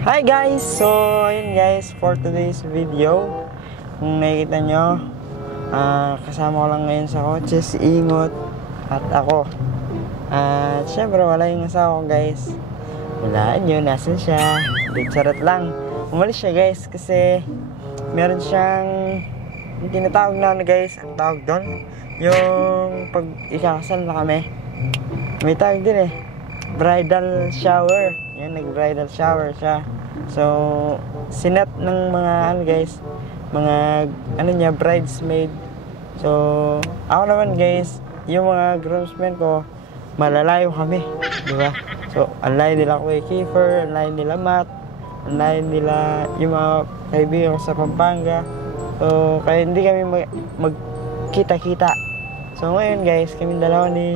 Hi guys! So, ayun guys, for today's video, kung nakikita nyo, kasama ko lang ngayon sa kotse, si Ingot at ako. At syempre, wala yung asawa ko guys. Walaan nyo, nasan siya? Di charot lang. Umalis siya guys kasi meron siyang yung tinatawag na guys, ang tawag doon, yung pag ikakasal na kami. May tawag din eh, bridal shower. Yan, nag-bridal shower siya. So, sinet ng mga guys, mga niya, bridesmaid. So, ako naman guys, yung mga groomsmen ko, malalayo kami, di ba? So, ang layo nila Kuya Kiefer, ang layo nila Matt, ang layo nila yung mga kaibigan ko sa Pampanga. So, kaya hindi kami magkita-kita. So, ngayon guys, kami dalawa ni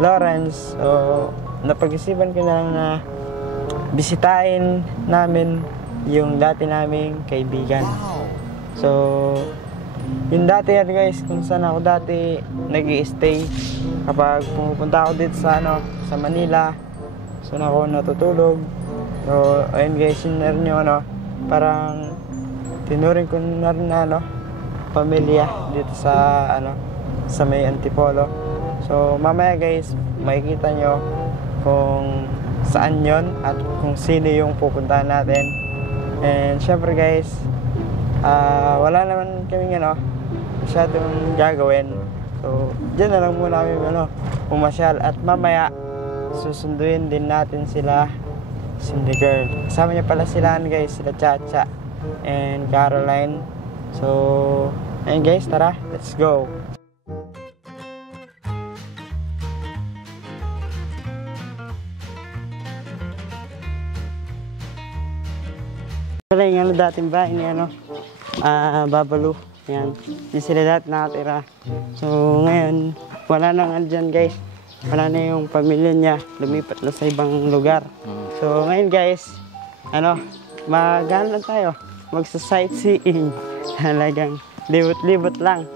Lawrence. So, napag-isipan ko na lang na bisitahin namin yung dati naming kaibigan. So, yung dati yan guys, kung saan ako dati nag-i-stay kapag pumupunta ako dito sa sa Manila. So, ako natutulog. So, ayun guys, yun na rin yung parang tinuring ko na rin na pamilya dito sa sa may Antipolo. So, mamaya guys, makikita nyo kung saan yon at kung sino yung pupuntahan natin. And syempre guys, wala naman kaming masyadong gagawin. So, dyan na lang muna kami pumasyal at mamaya susunduin din natin sila Cindy Girl. Kasama niya pala sila guys, sila Chacha and Caroline. So, ayun guys, tara, let's go. Wala yung dating bahay ni Babalu. Yan. Di sila dati nakatira. So ngayon, wala nang andyan guys. Wala na yung pamilya niya. Lumipat na sa ibang lugar. So ngayon guys, mag-ano tayo? Magsa-sightseeing. Talagang libot-libot lang.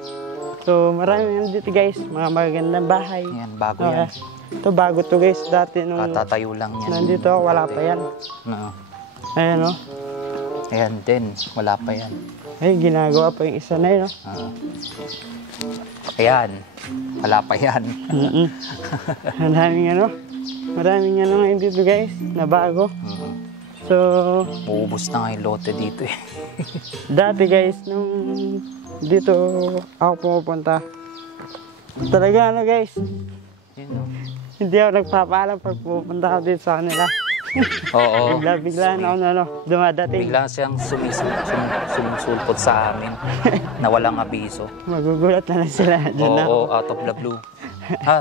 So marami dito guys, mga magagandang bahay. Yan, bago yan. Ito bago to guys. Dati nung katatayo lang yan. Nandito wala pa yan. No. Ayan Ayan din, wala pa yan. Ay, ginagawa pa yung isa na yun, Ayan, wala pa yan. Maraming ngayon dito guys, na bago. So, uubos na nga yung lote dito eh. Dati guys, nung dito ako pumupunta, talaga guys, hindi ako nagpapaalam pag pupunta ako dito sa kanila. Oo. Bigla na dumadating. Bigla siyang sumusulpot sa amin na walang abiso. Magugulat na lang sila. Oo, out of the blue.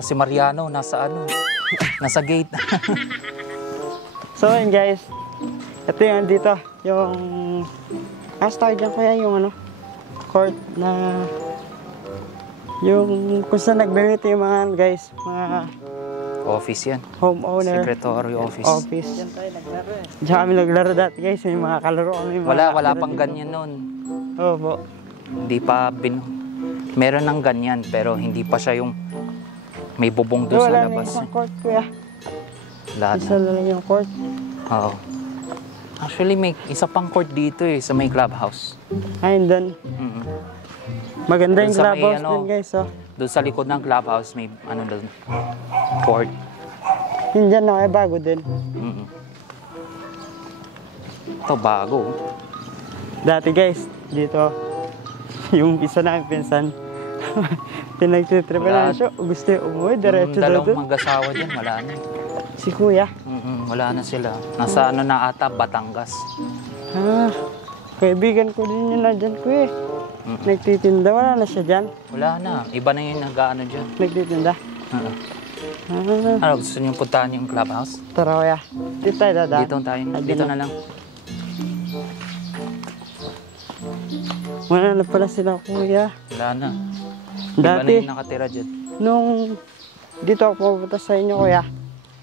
Si Mariano, nasa gate. So yun guys, ito yung dito, yung hashtag dyan kaya yung court na yung kung saan nagbe-meet yung mga guys, mga office yan. Homeowner. Secretary office. Diyan tayo naglaro eh. Diyan kami naglaro dati guys. May mga kalaro kami. Wala pang ganyan nun. Oo po. Hindi pa meron ng ganyan pero hindi pa siya yung may bubong doon sa labas. Wala na isang court kuya. Isa na lang yung court. Oo. Actually may isa pang court dito eh sa may clubhouse. Ayun doon. Maganda yung clubhouse din guys. Doon sa likod ng clubhouse may doon, court. Hindi na kaya bago din. Ito bago. Dati guys, dito yung isa namin pinsan. Pinagtitripan na siya. Gusto yung umuwi, diretso doon. Dalawang mag-asawa dyan, wala na. Si kuya? Wala na sila. Nasa na ata, Batangas. Kaibigan ko din yun na dyan kuya. Nagtitinda, wala na siya dyan? Wala na, iba na yung nag-ano dyan. Nagtitinda? Gusto niyo puntahan yung clubhouse? Tara kuya, dito tayo dadaan. Dito tayo, dito na lang. Wala na pala sila kuya. Wala na. Dati, iba na yung nakatira dyan. Nung dito ako pupunta sa inyo kuya,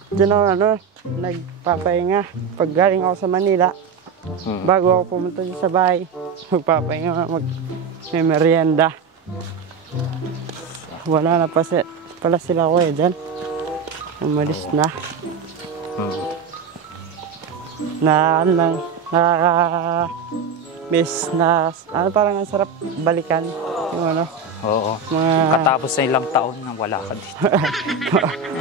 dyan ako nagpapahinga. Pag galing ako sa Manila, bago ako pumunta dyan sa bahay, magpapahinga, may merienda. Wala na pala sila kuya dyan. Umalis na. na ano lang, nakaka-miss na, ano parang ang sarap balikan. Yung ano, Oo. mga, Katapos na ilang taon na wala ka dito.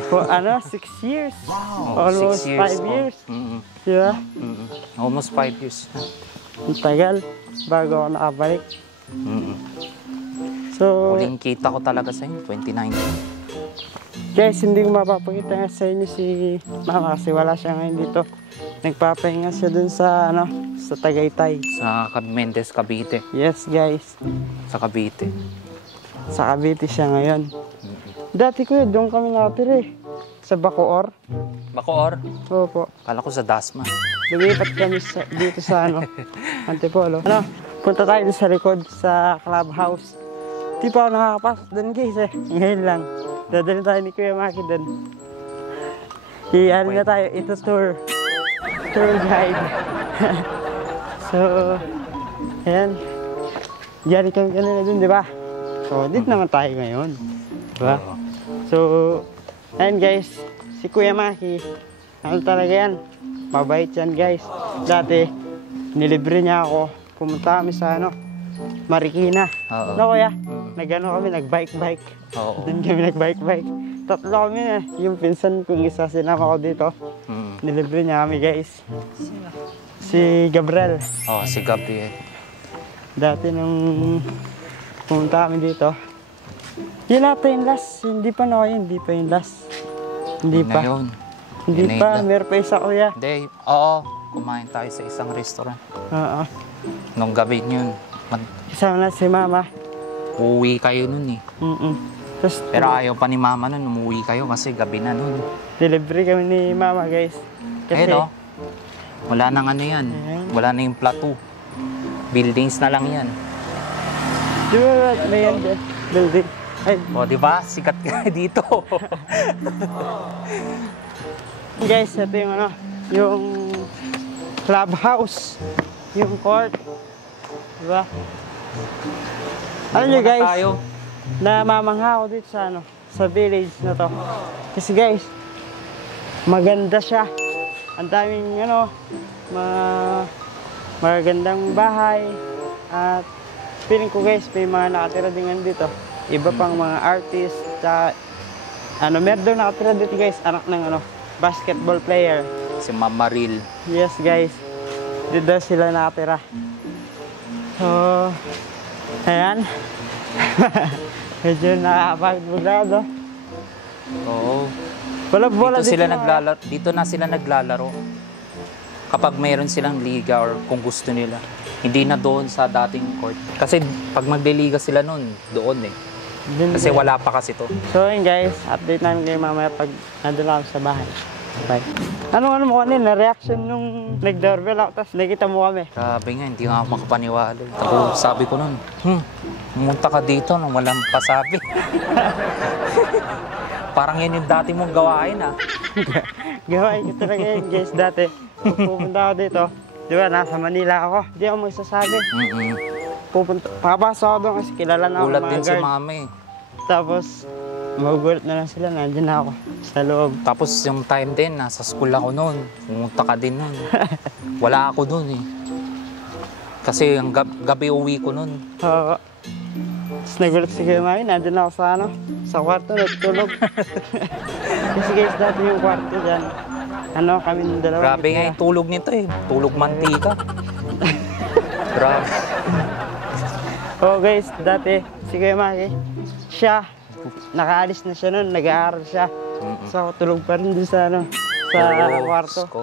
6 years. Oo, Almost 6 5 years. Mm-mm. Diba? Mm-mm. Almost 5 years na. Ang tagal bago ako nakabalik. Mm-mm. So, Huling kita ko talaga sa inyo, 2019. guys, hindi ko mapapakita nga sa inyo si Mama kasi wala siya ngayon dito. Nagpapahinga siya dun sa, ano, sa Tagaytay. Sa Mendez, Cavite. Yes, guys. Sa Cavite. Sa Cavite siya ngayon. Dati ko doon kami nakatira eh. Sa Bacoor. Bacoor? Opo. Kala ko sa Dasma. Lumipat kami dito sa ano, Antipolo. Ano, punta tayo dun sa likod sa clubhouse. Di pa ako nakakapasok doon guys eh. Ngayon lang. Dadalhin tayo ni Kuya Maki doon. I-ano na tayo, ito tour guide. So, ayan. Diyan kami kanina doon, di ba? So, dito naman tayo ngayon. Di ba? So, ayan guys. Si Kuya Maki, ano talaga yan? Mabait yan guys. Dati, nilibre niya ako. Pumunta kami sa ano, Marikina. Oo. No kuya? Nag-ano kami, nag-bike-bike. Oo. Doon kami nag-bike-bike. Tatlo kami na. Yung pinsan kong isa, sinama ko dito. Mm. Nilibre niya kami guys. Si Gabriel. Oh, si Gabriel. Dati nung pumunta kami dito. Yun natin yung last. Hindi pa no, hindi pa yung last. Hindi pa. Ngayon. Hindi Yun na pa. yun. Meron pa isa kuya. Hindi, oo. Kumain tayo sa isang restaurant. Oo. Nung gabi yun, Isama na si Mama. uuwi kayo nun eh. Tapos, Pero ayaw pa ni Mama nun, umuwi kayo kasi gabi na nun. delivery kami ni Mama, guys. Kasi, Ayun, oh. Wala nang ano yan. Ayan. Wala na yung plateau. Buildings na lang yan. di ba may yan dyan? Building. Ay, O, di ba? Sikat ka dito. guys, ito yung ano, yung clubhouse. Yung court. Di ba? Alam nyo guys, Tayo. namamangha ako dito sa ano, sa village na to. Kasi guys, maganda siya. Ang daming ano, magandang bahay. At feeling ko guys, may mga nakatira din nga dito. Iba pang mga artist. Tsaka, ano, meron doon nakatira dito guys, anak ng ano, basketball player. Si Mama Ril. Yes guys, dito sila nakatira. So, ayan. Medyo nakapagbugrado. Oo. Bola-bola Dito sila na. naglalaro. Dito na sila naglalaro. Kapag mayroon silang liga or kung gusto nila. Hindi na doon sa dating court. Kasi pag magliliga sila noon, doon eh. Kasi wala pa kasi to. So yun guys, update namin kayo mamaya pag nandun lang sa bahay. Bye. Ano mo kanina, reaction nung nag-doorbell ako, tapos nakita mo kami. Grabe nga, hindi nga ako makapaniwala. Ako, sabi ko nun, pumunta ka dito nang walang pasabi. Parang yan yung dati mong gawain ah. Gawain ko talaga yun guys dati. Pag pupunta ako dito, di ba, nasa Manila ako. Di ako magsasabi. Papasok ako doon kasi kilala na ako ng Ulat mga din si guard. mama eh. Tapos, magugulat na lang sila, nandiyan na ako sa loob. Tapos yung time din, nasa school ako noon. Pumunta ka din noon. Wala ako doon eh. Kasi yung gabi uwi ko noon. Oo. Tapos nagulat si Kuya Maki, nandiyan na ako sa ano, sa kwarto, nagtulog. Kasi guys, dati yung kwarto dyan. Ano, kami ng dalawa. Grabe nga yung tulog nito eh. Tulog mantika. Grabe. Oo guys, dati si Kuya Maki, siya, nakaalis na siya noon, nag-aaral siya. So ako tulog pa rin dun sa ano, sa kwarto. Ko.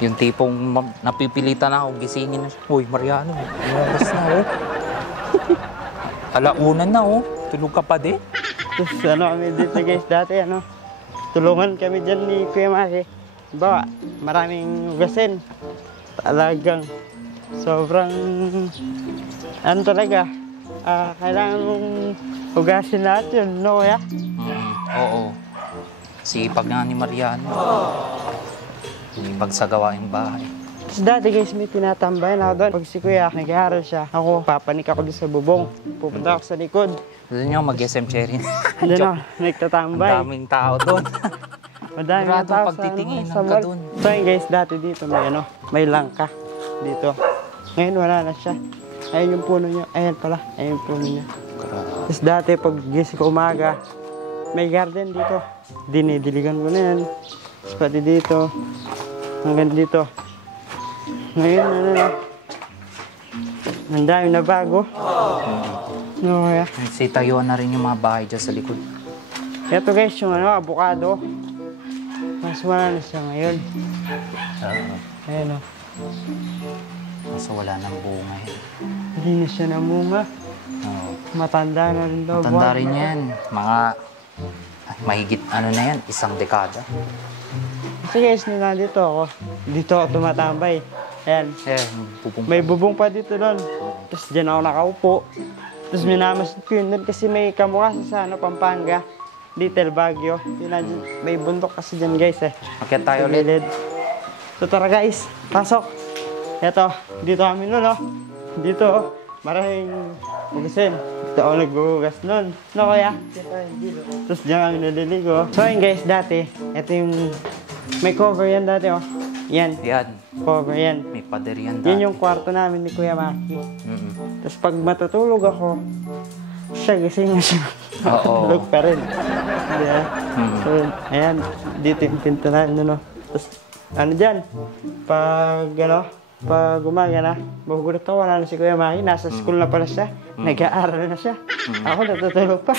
Yung tipong napipilitan na ako, gisingin na siya. Uy, Mariano, oras na oh. Alauna na oh. Tulog ka pa din. Tapos ano kami dito guys, dati ano, tulungan kami dyan ni Kuya Maki. Bawa, maraming hugasin. Talagang sobrang, ano talaga, kailangan mong hugasin lahat yun, no kuya? Oo. Sipag nga ni Mariano. Sipag sa gawaing bahay. Tapos dati guys, may tinatambayan ako doon. Pag si Kuya, nag-aaral siya. Ako, papanik ako doon sa bubong. Pupunta ako sa likod. Gusto nyo mag-SM Cherry? Doon Joke. ako, nagtatambay. Ang daming tao doon. Madami Maraming tao pagtitingin sa ka mall. dun. So yun guys, dati dito may may langka dito. Ngayon wala na siya. Ayun yung puno niya. Ayan pala, ayun yung puno niya. Tapos dati pag gising ko umaga, may garden dito. Dinidiligan ko na yan. Tapos pati dito, hanggang dito. Ngayon ang dami na bago. No, kaya. Si tayuan na rin yung mga bahay dyan sa likod. Ito guys, yung avocado. Mas wala na siya ngayon. Ayan o. Kaso wala nang bunga yan. Hindi na siya namunga. Oo. Matanda na rin daw. Matanda rin yan. Mga mahigit na yan, 1 dekada. Kasi guys, nandito ako. Dito ako tumatambay. Ayan. Bubong. May bubong pa dito doon. Tapos dyan ako nakaupo. Tapos minamasid ko yun doon kasi may kamukha sa Pampanga. Little Baguio. May bundok kasi dyan guys eh. Akyat tayo ulit. So tara guys, pasok. Eto, dito kami nun Dito, maraming hugasin. Dito ako nagbuhugas nun. No kaya? Tapos dyan kami naliligo. So yun guys, dati, eto yung may cover yan dati Yan. Yan. Cover yan. May pader yan dati. Yan yung kwarto namin ni Kuya Maki. Tapos pag matutulog ako, siya gising na siya. Oo. Tulog pa rin. Yeah. So, ayan. Dito yung pinto namin, Tapos, dyan? Pag umaga na, magugulat ako, wala na si Kuya Maki. Nasa school na pala siya. Nag-aaral na siya. Ako natutulog pa.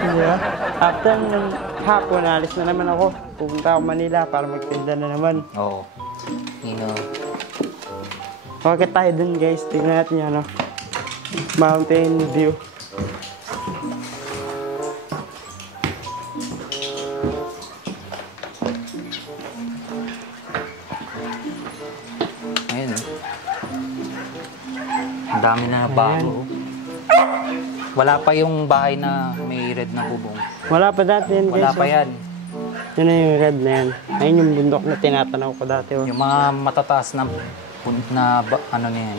Yeah. After ng hapon, alis na naman ako. Pupunta ako Manila para magtinda na naman. Oo. Okay tayo dun guys. Tingnan natin yan, mountain view. Ayun. Ang dami na bago. Wala pa yung bahay na may red na bubong. Wala pa dati yan guys. Wala pa yan. Yun na yung red na yan. Ayun yung bundok na tinatanaw ko dati. Yung mga matataas na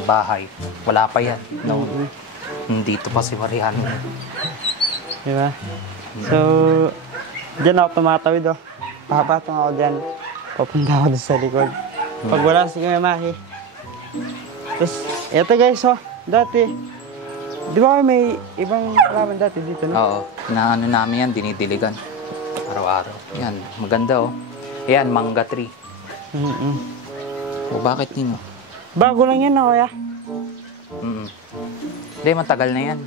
bahay. Wala pa yan. No. Dito pa si Mariano. Diba? So, dyan ako tumatawid Papatong ako dyan. Papunta ako doon sa likod. Pag wala si Kuya Maki. Tapos, eto guys dati. Di ba may ibang halaman dati dito, no? Oo. Na namin yan, dinidiligan. Araw-araw. Yan, maganda Ayan, mangga tree. O bakit nino? Bago lang yan Kuya. Hindi, matagal na yan.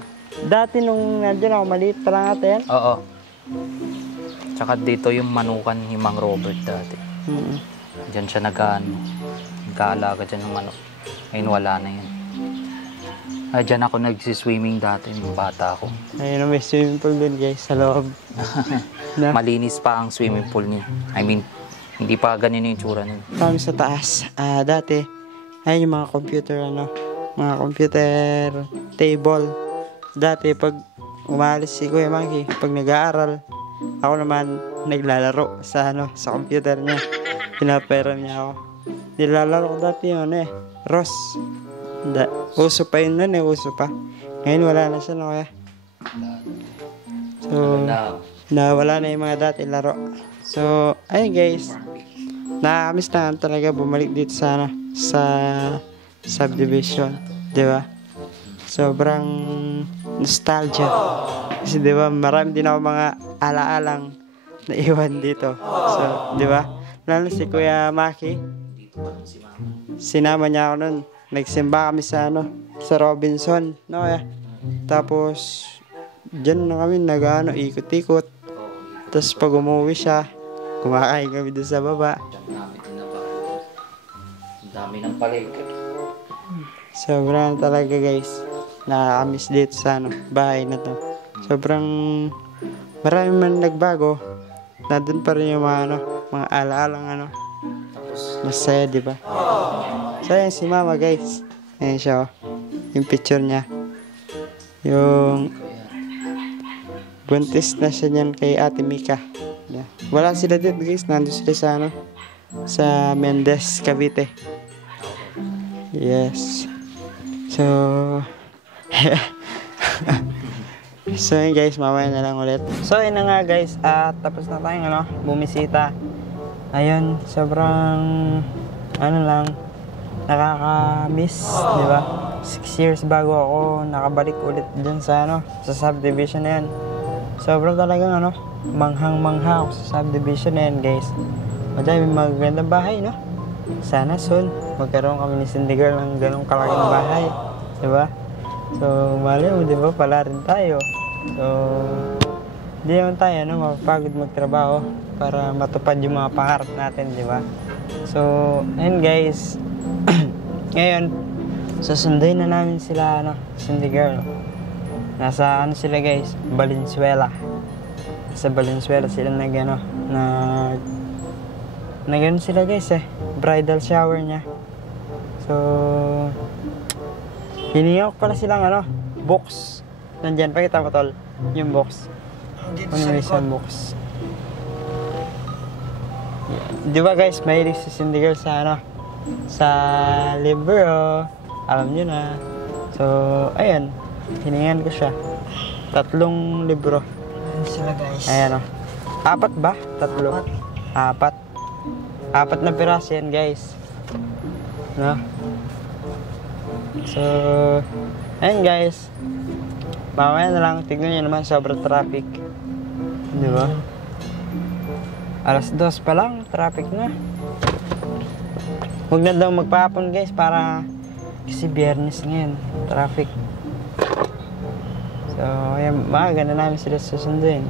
Dati nung nandiyan ako, maliit pa lang ata yan. Oo. Tsaka dito yung manukan ni Mang Robert dati. Diyan siya nag-aalaga dyan ng manok. Ayun, wala na yan. Diyan ako nagsiswimming dati, yung bata ako. Ayun, may swimming pool din guys, sa loob. Malinis pa ang swimming pool niya. I mean, hindi pa ganyan yung tsura nun. Kami sa taas. Dati, ayun yung mga computer, mga computer table. Dati, pag umalis si Kuya Maki, pag nag-aaral, ako naman naglalaro sa computer niya. Pinaperam niya ako. Nilalaro ko dati yun Ross. Uso pa yun nun uso pa. Ngayon wala na siya Kuya. So, wala na yung mga dati laro. So, ayun guys. Nakakamiss na talaga bumalik dito sa subdivision. Diba? Sobrang nostalgia. Kasi diba, marami din ako mga alaalang naiwan dito. So, diba? Lalo si Kuya Maki. Sinama niya ako nun. Nagsimba kami sa Robinson. Tapos, dyan na kami ikot-ikot. Tapos pag umuwi siya, kumakain kami doon sa baba. Ang dami ng palengke. Sobrang talaga guys. Nakakamiss dito sa bahay na to. Sobrang marami man nagbago. Nandun pa rin yung mga alaalang masaya, di ba? So, yan si Mama, guys. Ayan siya, yung picture niya. Yung buntis na siya niyan kay Ate Mika. Yeah. Wala sila dito, guys. Nandun sila sa Mendez, Cavite. Yes. So, so yun guys, mamaya na lang ulit. So yun na nga guys, tapos na tayong bumisita. ayun, sobrang, ano lang, nakaka-miss, di ba? 6 years bago ako nakabalik ulit dyan sa, sa subdivision na yan. Sobrang talagang, manghang-mangha ako sa subdivision na yan, guys. Madami magagandang bahay, no? Sana soon, magkaroon kami ni Cindy Girl ng ganong kalaking bahay, di ba? So, mali mo, di ba? Pala rin tayo. So, hindi naman tayo, mapapagod magtrabaho para matupad yung mga pangarap natin, di ba? So, ayun guys. Ngayon, susunduin na namin sila, Cindy Girl. Nasa, sila guys? Valenzuela. Sa Valenzuela sila nag sila guys bridal shower niya. So, hininga ko pala silang box. Nandyan, pakita mo tol, yung box. Ano may isang box. Di ba guys, mahilig si Cindy Girl sa sa libro. Alam nyo na. So, ayun, hiningan ko siya. 3 libro. Ayan sila guys. Ayan 4 ba? 3? 4 na piraso yan guys. No? So, ayun guys. Mamaya na lang, tignan nyo naman, sobrang traffic. Di ba? 2:00 pa lang, traffic na. Huwag na daw magpapon guys, para kasi biyernes ngayon, traffic. So, ayan, maaga na namin sila susunduin.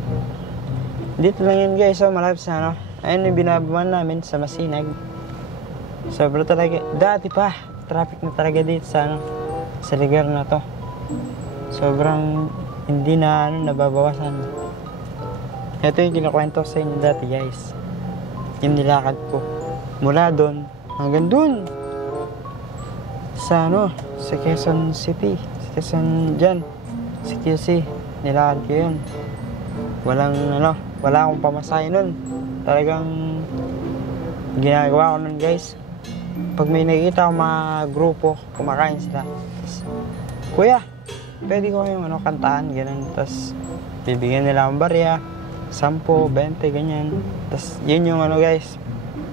Dito lang yun guys, malapit sa ayun yung binabaman namin sa Masinag. Sobrang talaga, dati pa, traffic na talaga dito sa sa lugar na to. Sobrang hindi na nababawasan. Ito yung kinakwento sa inyo dati guys. Yung nilakad ko. Mula doon hanggang doon. Sa sa Quezon City. Sa Quezon dyan. Sa QC. Nilakad ko yun. Wala akong pamasahe nun. Talagang ginagawa ko nun guys. Pag may nakikita ako mga grupo, kumakain sila. Tapos, kuya, pwede ko kayong kantaan, ganun. Tapos, bibigyan nila akong barya, 10, 20, ganyan. Tapos, yun yung guys,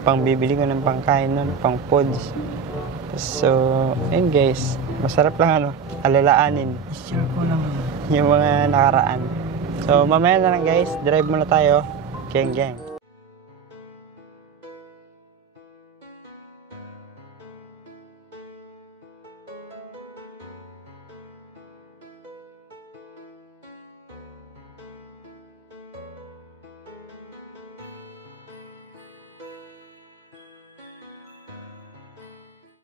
pang bibili ko ng pangkain nun, pang foods. Tapos, so, ayun guys, masarap lang alalaanin. Share ko lang. Yung mga nakaraan. So, mamaya na lang guys, drive muna tayo. Gang gang.